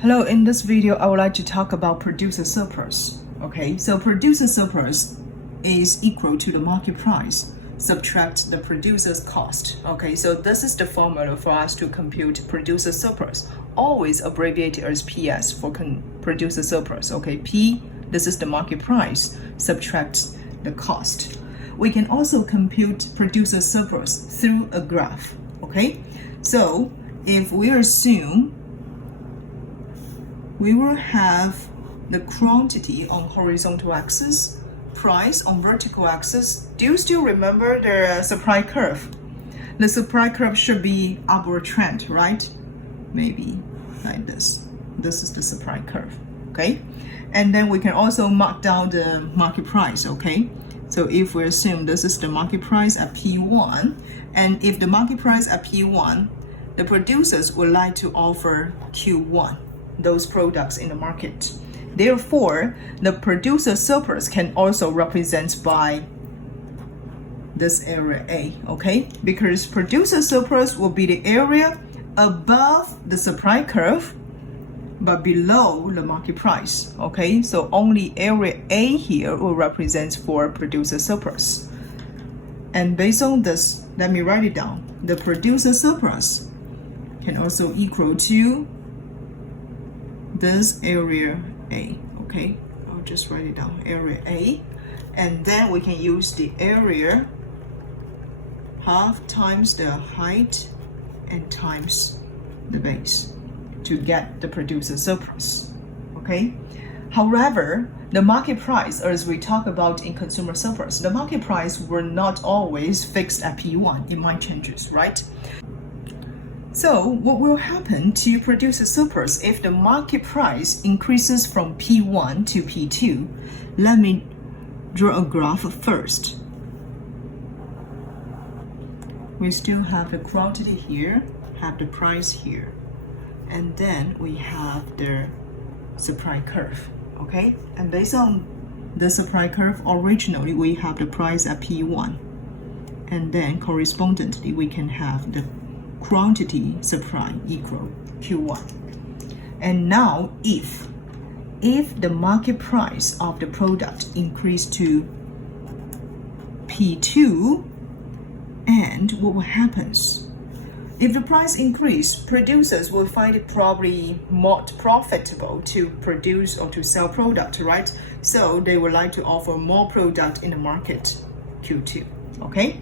Hello, in this video, I would like to talk about producer surplus. Okay, so producer surplus is equal to the market price, subtract the producer's cost. Okay, so this is the formula for us to compute producer surplus, always abbreviated as PS for producer surplus. Okay, P, this is the market price, subtract the cost. We can also compute producer surplus through a graph. Okay, so if we assume we will have the quantity on horizontal axis, price on vertical axis. Do you still remember the supply curve? The supply curve should be upward trend, right? Maybe like this. This is the supply curve, okay? And then we can also mark down the market price, okay? So if we assume this is the market price at P1, and if the market price at P1, the producers would like to offer Q1. Those products in the market. Therefore, the producer surplus can also represent by this area A, okay? Because producer surplus will be the area above the supply curve, but below the market price, okay? So only area A here will represent for producer surplus. And based on this, let me write it down. The producer surplus can also equal to this area A, okay? I'll just write it down, area A. And then we can use the area half times the height and times the base to get the producer surplus, okay? However, the market price, as we talk about in consumer surplus, the market price were not always fixed at P1. It might change, right? So what will happen to producer surplus if the market price increases from P1 to P2? Let me draw a graph first. We still have the quantity here, have the price here, and then we have the supply curve, okay? And based on the supply curve, originally we have the price at P1, and then correspondingly we can have the quantity supply equal Q1. And now if the market price of the product increase to P2, and what will happen? If the price increase, producers will find it probably more profitable to produce or to sell product, right? So they would like to offer more product in the market, Q2, okay?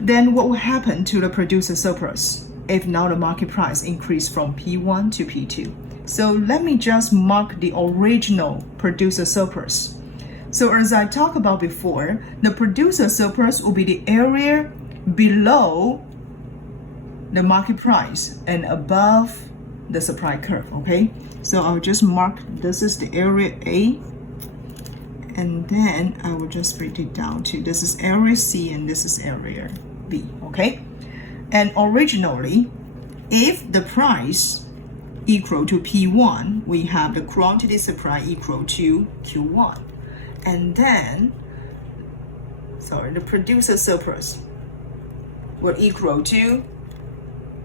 Then what will happen to the producer surplus if now the market price increase from P1 to P2? So let me just mark the original producer surplus. So as I talked about before, the producer surplus will be the area below the market price and above the supply curve, okay? So I'll just mark this is the area A, and then I will just break it down to this is area C and this is area B, okay? And originally, if the price equal to P1, we have the quantity supply equal to Q1. And then, the producer surplus will equal to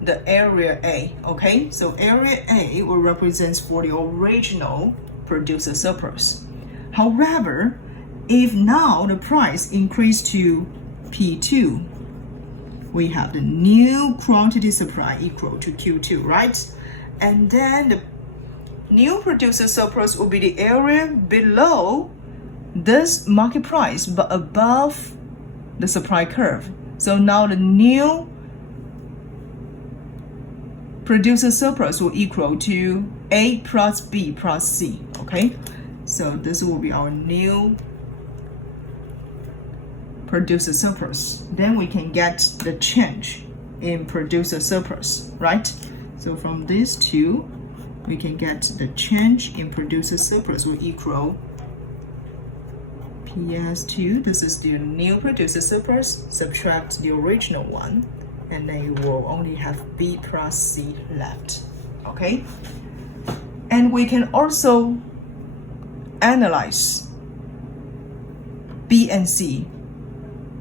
the area A, okay? So area A will represent for the original producer surplus. However, if now the price increased to P2, we have the new quantity supply equal to Q2, right? And then the new producer surplus will be the area below this market price, but above the supply curve. So now the new producer surplus will equal to A plus B plus C, okay? So this will be our new producer surplus. Then we can get the change in producer surplus, right? So from these two, we can get the change in producer surplus will equal PS2, this is the new producer surplus, subtract the original one, and then you will only have B plus C left, okay? And we can also analyze B and C.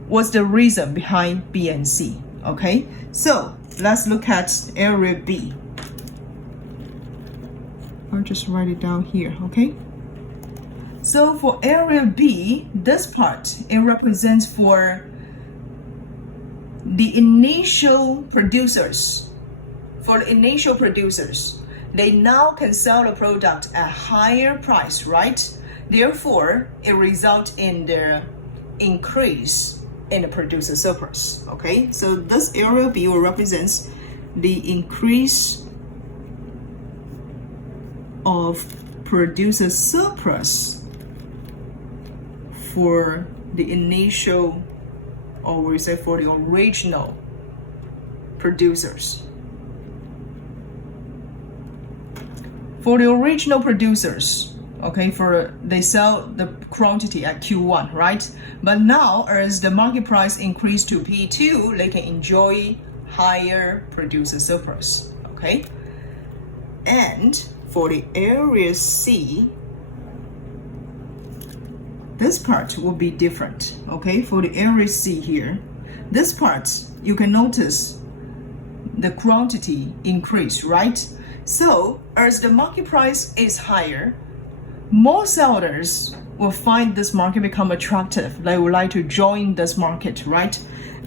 What's the reason behind B and C, okay? So let's look at area B. I'll just write it down here, okay? So for area B, this part, it represents for the initial producers. For the initial producers, they now can sell the product at higher price, right? Therefore, it results in the increase in the producer surplus, okay? So this area B will represent the increase of producer surplus for the initial, or we say for the original producers. For the original producers, okay, they sell the quantity at Q1, right? But now, as the market price increased to P2, they can enjoy higher producer surplus, okay? And for the area C, this part will be different, okay? For the area C here, this part, you can notice the quantity increase, right? So, as the market price is higher, more sellers will find this market become attractive. They would like to join this market, right?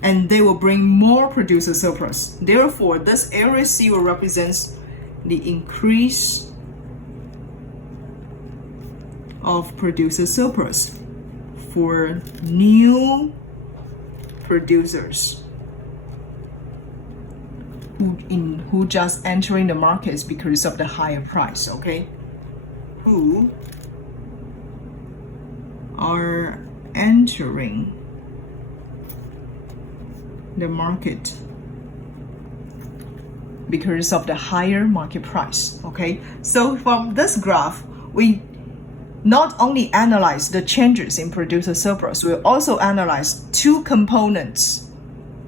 And they will bring more producer surplus. Therefore, this area C will represent the increase of producer surplus for new producers who just entering the markets because of the higher price, okay? Who are entering the market because of the higher market price, okay? So from this graph, we not only analyze the changes in producer surplus, we also analyze two components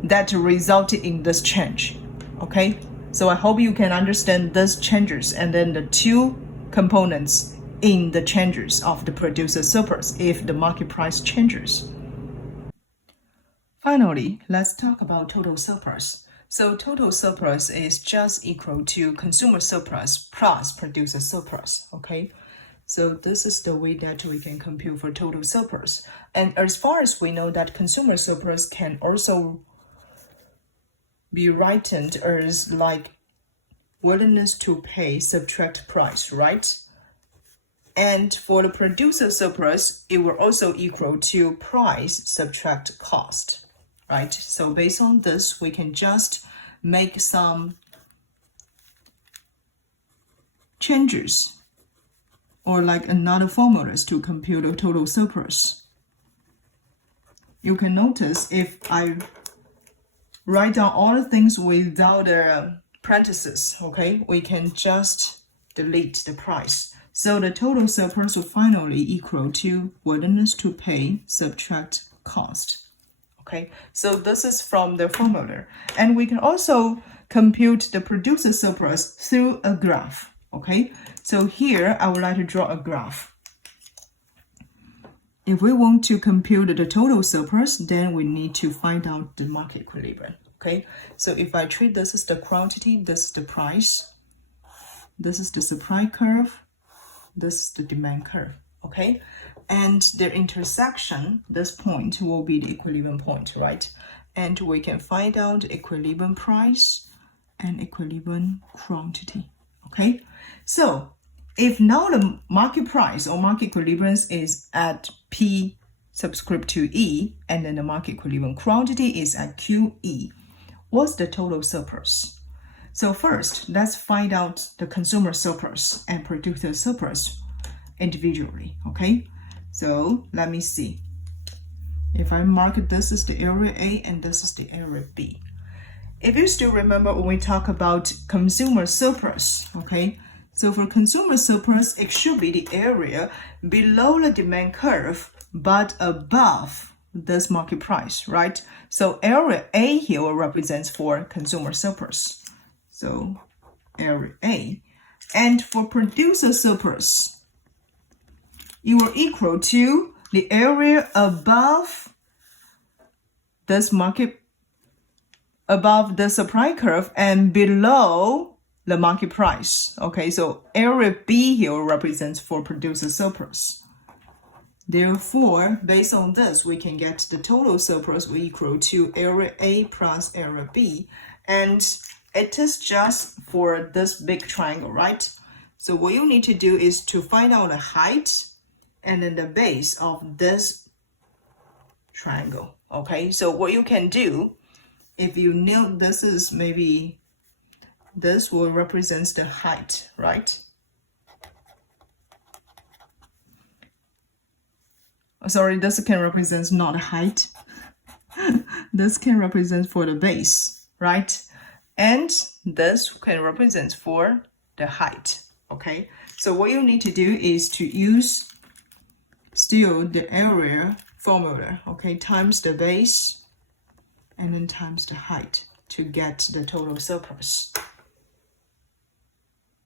that resulted in this change, okay? So I hope you can understand these changes and then the two components in the changes of the producer surplus if the market price changes. Finally, let's talk about total surplus. So total surplus is just equal to consumer surplus plus producer surplus, okay? So this is the way that we can compute for total surplus. And as far as we know that consumer surplus can also be written as like willingness to pay subtract price, right? And for the producer surplus, it will also equal to price subtract cost, right? So based on this, we can just make some changes or like another formulas to compute the total surplus. You can notice if I write down all the things without the parentheses, okay, we can just delete the price. So the total surplus will finally equal to willingness to pay subtract cost. Okay, so this is from the formula. And we can also compute the producer surplus through a graph. Okay, so here I would like to draw a graph. If we want to compute the total surplus, then we need to find out the market equilibrium. Okay, so if I treat this as the quantity, this is the price, this is the supply curve, this is the demand curve. Okay, and their intersection, this point will be the equilibrium point, right? And we can find out equilibrium price and equilibrium quantity. Okay, so if now the market price or market equilibrium is at P subscript to E, and then the market equilibrium quantity is at QE, what's the total surplus? So first, let's find out the consumer surplus and producer surplus individually, okay? So let me see. If I mark this is the area A and this is the area B. If you still remember when we talk about consumer surplus, okay? So for consumer surplus, it should be the area below the demand curve, but above this market price, right? So area A here will represent for consumer surplus. So area A. And for producer surplus, it will equal to the area above this market, above the supply curve and below the market price. Okay, so area B here represents for producer surplus. Therefore, based on this, we can get the total surplus will equal to area A plus area B. And it is just for this big triangle, right? So what you need to do is to find out the height and then the base of this triangle. Okay, so what you can do, if you know this is maybe, this will represent the height, right? Sorry, this can represent not height. This can represent for the base, right? And this can represent for the height, okay? So what you need to do is to use still the area formula, okay, times the base and then times the height to get the total surplus.